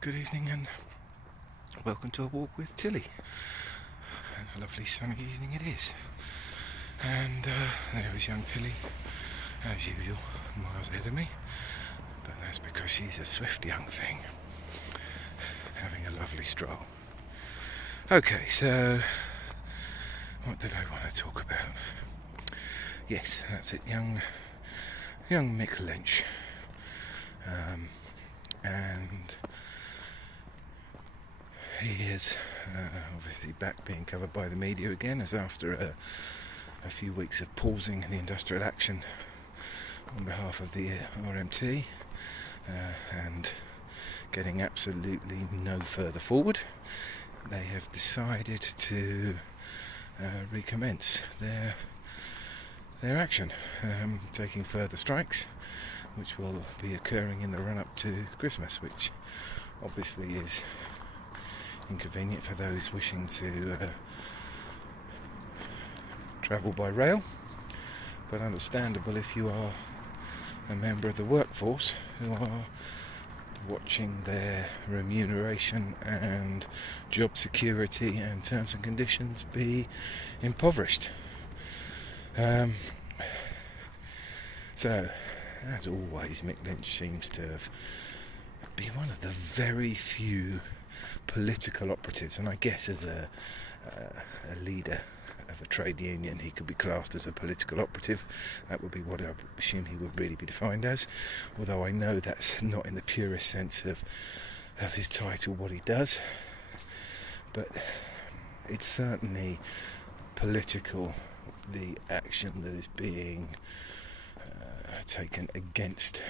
Good evening and welcome to a walk with Tilly. And a lovely sunny evening it is. And there is young Tilly, as usual, miles ahead of me. But that's because she's a swift young thing, having a lovely stroll. Okay, so what did I want to talk about? Yes, that's it, young Mick Lynch. And he is obviously back being covered by the media again, as after a few weeks of pausing the industrial action on behalf of the RMT and getting absolutely no further forward, they have decided to recommence their action, taking further strikes, which will be occurring in the run-up to Christmas, which obviously is inconvenient for those wishing to travel by rail, but understandable if you are a member of the workforce who are watching their remuneration and job security and terms and conditions be impoverished. So, as always, Mick Lynch seems to have been one of the very few political operatives, and I guess as a leader of a trade union he could be classed as a political operative. That would be what I assume he would really be defined as, although I know that's not in the purest sense of his title what he does, but it's certainly political, the action that is being taken against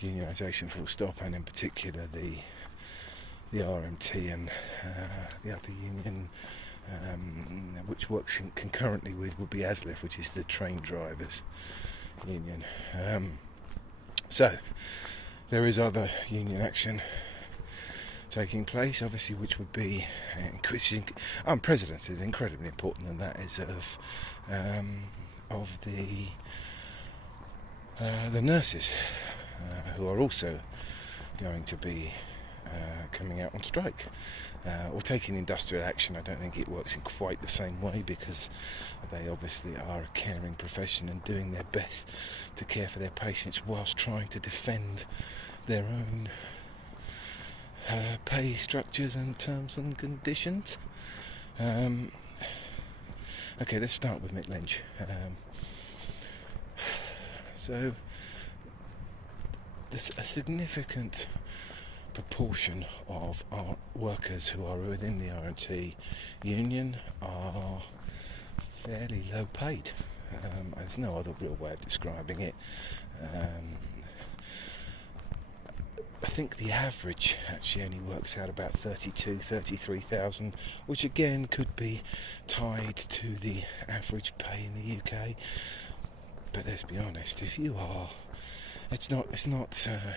unionisation full stop, and in particular the RMT and the other union which works concurrently with would be ASLEF, which is the train drivers union. So there is other union action taking place, obviously, which would be unprecedented, incredibly important, and that is of the nurses who are also going to be coming out on strike or taking industrial action. I don't think it works in quite the same way, because they obviously are a caring profession and doing their best to care for their patients whilst trying to defend their own pay structures and terms and conditions. Okay, let's start with Mick Lynch. So there's a significant proportion of our workers who are within the RMT union are fairly low paid. There's no other real way of describing it. I think the average actually only works out about 33,000, which again could be tied to the average pay in the UK. But let's be honest, if you are,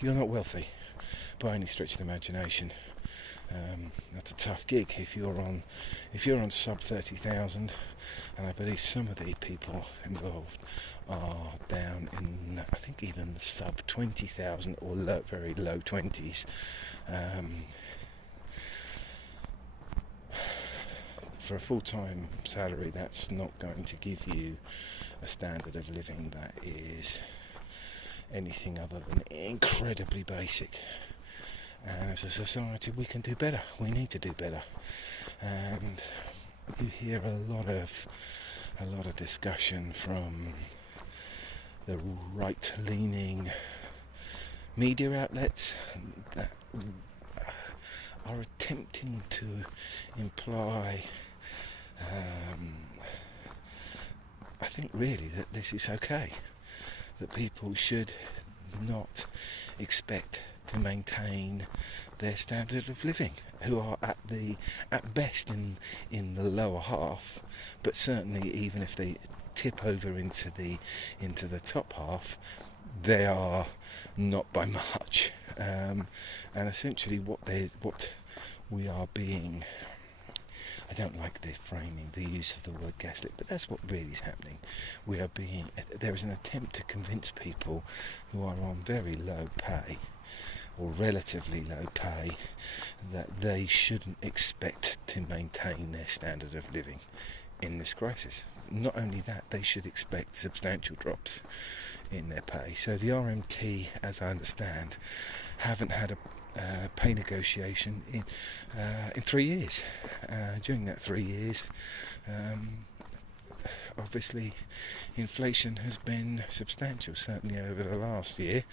you're not wealthy by any stretch of the imagination. That's a tough gig if you're on sub 30,000, and I believe some of the people involved are down in, I think, even sub 20,000 or very low 20s. For a full-time salary, that's not going to give you a standard of living that is anything other than incredibly basic. And as a society, we can do better. We need to do better. And you hear a lot of discussion from the right-leaning media outlets that are attempting to imply, I think really, that this is okay, that people should not expect to maintain their standard of living, who are at best in the lower half, but certainly even if they tip over into the top half, they are not by much. And essentially what we are being, I don't like the framing, the use of the word gaslit, but that's what really is happening. There is an attempt to convince people who are on very low pay or relatively low pay, that they shouldn't expect to maintain their standard of living in this crisis. Not only that, they should expect substantial drops in their pay. So the RMT, as I understand, haven't had a pay negotiation in 3 years. During that 3 years, obviously inflation has been substantial, certainly over the last year,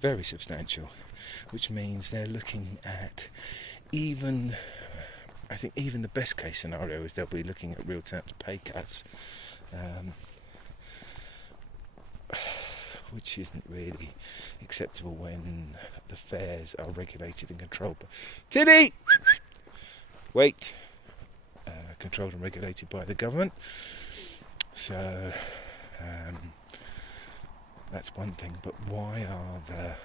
very substantial, which means they're looking at I think even the best case scenario is they'll be looking at real terms pay cuts, which isn't really acceptable when the fares are regulated and controlled by controlled and regulated by the government. So that's one thing, but why are the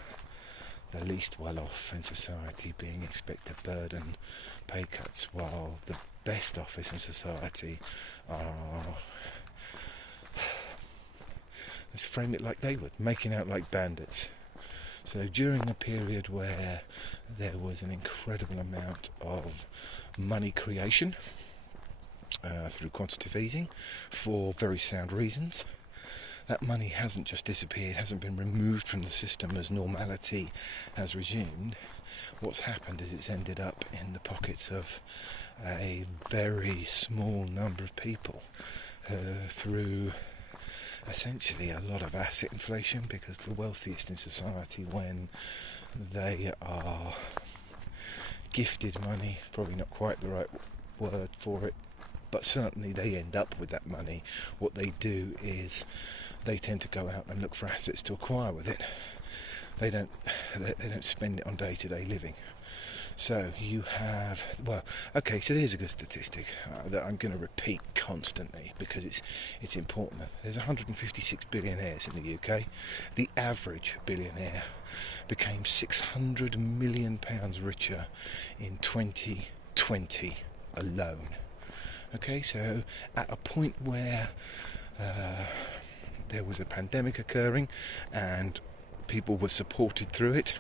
least well-off in society being expected to burden pay cuts while the best off in society are, let's frame it like they would, making out like bandits? So during a period where there was an incredible amount of money creation through quantitative easing for very sound reasons, that money hasn't just disappeared, hasn't been removed from the system as normality has resumed. What's happened is it's ended up in the pockets of a very small number of people through essentially a lot of asset inflation, because the wealthiest in society, when they are gifted money, probably not quite the right word for it, but certainly they end up with that money. What they do is they tend to go out and look for assets to acquire with it. They don't spend it on day-to-day living. So you have, so there's a good statistic that I'm going to repeat constantly because it's important. There's 156 billionaires in the UK. The average billionaire became £600 million richer in 2020 alone. Okay, so at a point where there was a pandemic occurring and people were supported through it,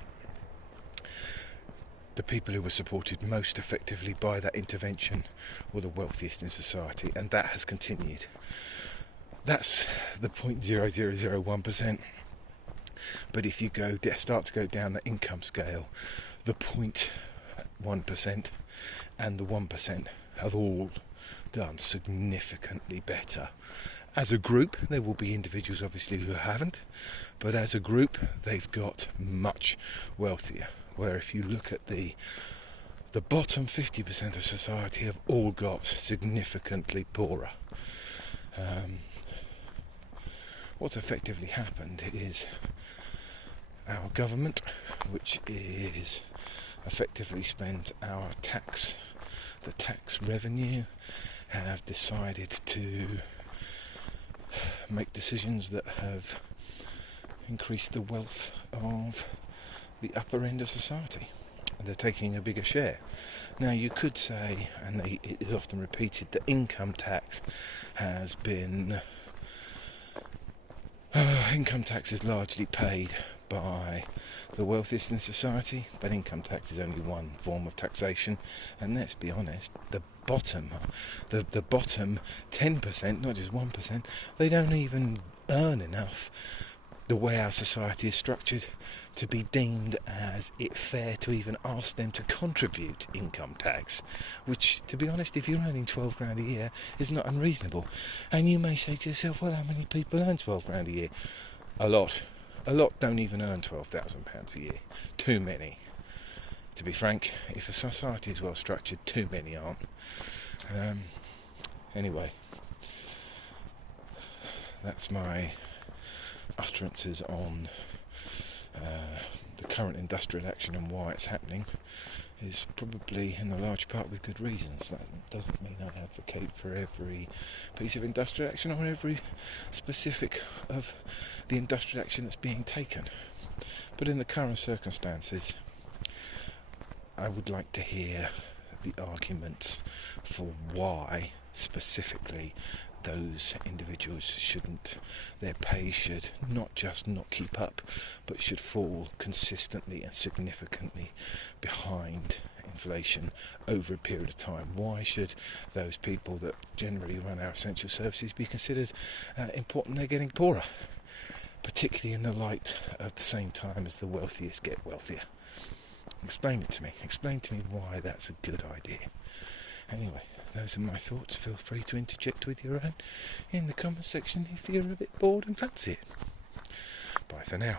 the people who were supported most effectively by that intervention were the wealthiest in society, and that has continued. That's the 0.0001%. But if you start to go down the income scale, the 0.1% and the 1% have all done significantly better. As a group, there will be individuals obviously who haven't, but as a group they've got much wealthier. Where if you look at the bottom 50% of society have all got significantly poorer. What's effectively happened is our government, which is effectively spent our the tax revenue, have decided to make decisions that have increased the wealth of the upper end of society. They're taking a bigger share. Now you could say, and it is often repeated, that income tax has been income tax is largely paid by the wealthiest in society, but income tax is only one form of taxation, and let's be honest, the bottom 10%, not just 1%, they don't even earn enough, the way our society is structured, to be deemed as it fair to even ask them to contribute income tax, which, to be honest, if you're earning 12 grand a year, is not unreasonable. And you may say to yourself, well, how many people earn 12 grand a year? A lot don't even earn £12,000 a year. Too many. To be frank, if a society is well structured, too many aren't. Anyway, that's my utterances on the current industrial action and why it's happening. Is probably in a large part with good reasons. That doesn't mean I advocate for every piece of industrial action or every specific of the industrial action that's being taken. But in the current circumstances, I would like to hear the arguments for why specifically those individuals shouldn't, their pay should not just not keep up, but should fall consistently and significantly behind inflation over a period of time? Why should those people that generally run our essential services be considered important? They're getting poorer, particularly in the light of the same time as the wealthiest get wealthier. Explain it to me. Explain to me why that's a good idea. Anyway, those are my thoughts. Feel free to interject with your own in the comment section if you're a bit bored and fancy it. Bye for now.